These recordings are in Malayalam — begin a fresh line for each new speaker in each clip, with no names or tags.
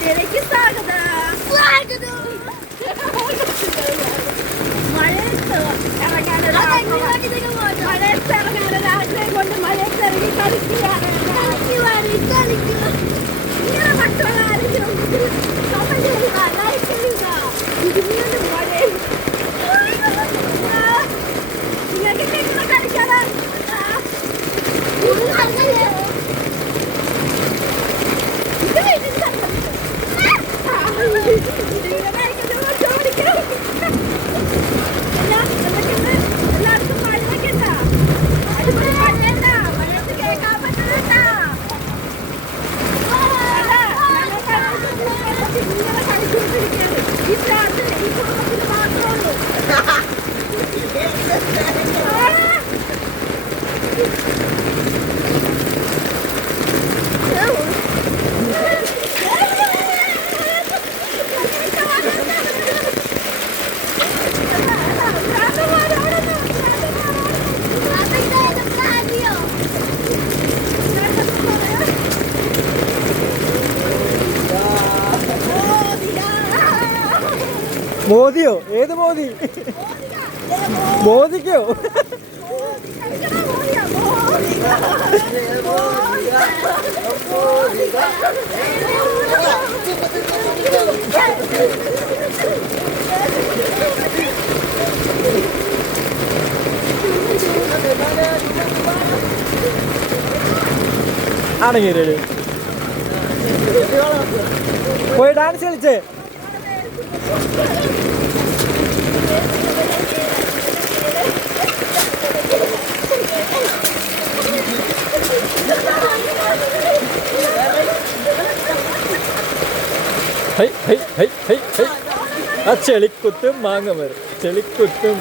Gelerek sargıda. Sargıda. Var ya, ama geldi. Ama geldi. Ama geldi. 어디요? 얘도 어디? 어디가? 내가 뭐
어디게요? ആണെങ്കിൽ പോയി ഡാൻസ് കളിച്ചേ. ഹൈ ഹൈ ഹൈ ഹൈ ഹൈ. ആ ചെളിക്കുത്തും മാങ്ങ മരം ചെളിക്കുത്തും.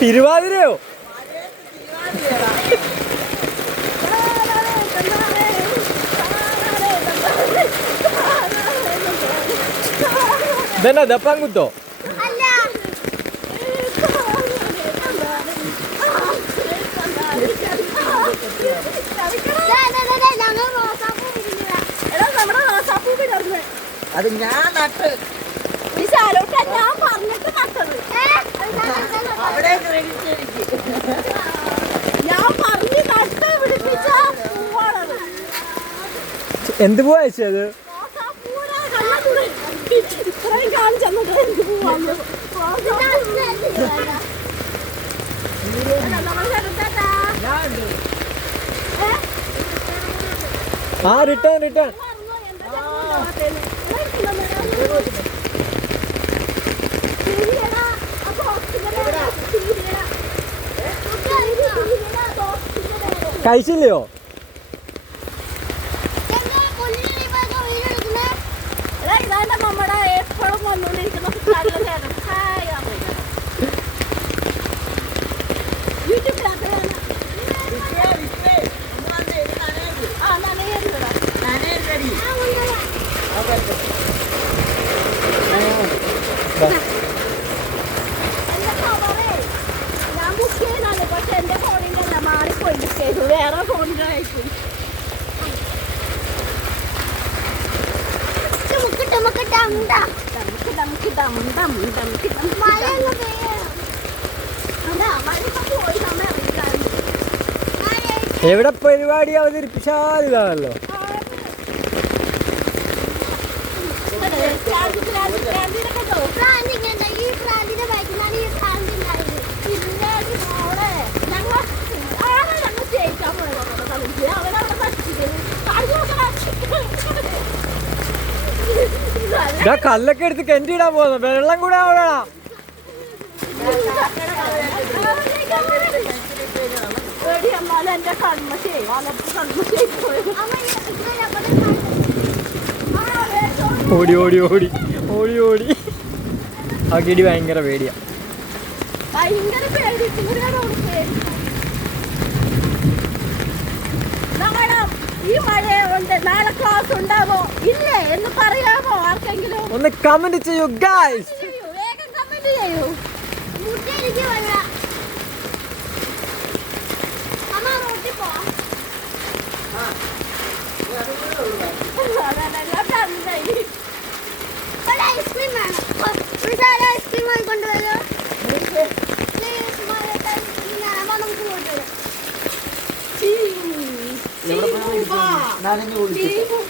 തിരുവാതിരയോ? ഇതെന്നാ ദപ്പാങ്കുത്തോ?
അത് ഞാൻ നട്ട്.
ഞാൻ പറഞ്ഞിട്ട് നട്ടത്.
അവിടെ ക്രെഡിറ്റ് എനിക്ക്.
ഞാൻ പറഞ്ഞു നട്ട് പിടിപ്പിച്ച പൂവാണത്.
എന്ത് പോവാ അയച്ചത്
എന്ത് പൂവാണ്
ആ റിട്ടേൺ റിട്ടേൺ കഴിച്ചില്ലയോ?
എപ്പോഴും വന്നുകൊണ്ടിരിക്കുന്ന ഡം
എവിടെ പരിപാടി അവതരിപ്പിച്ചാലോ ഇതാണല്ലോ ഇതാ കല്ലൊക്കെ എടുത്ത് കെന്റിടാൻ പോകുന്നു വെള്ളം കൂടെ
കൺമശേ
ഓടി ഓടി ഓടി. ഓടി ഓടി. ആ കിടി ഭയങ്കര പേടിയാ.
ഭയങ്കര പേടി. ഈ മഴയുണ്ട് നാളെ ക്ലാസ് ഉണ്ടാവോ? ഇല്ലേ? എന്ന് പറയാമോ ആർക്കെങ്കിലും?
ഒന്ന് കമന്റ് ചെയ്യൂ ഗായ്സ്
വേഗം കമന്റ് ചെയ്യൂ.
കൊണ്ടുവരാം
എവിടെ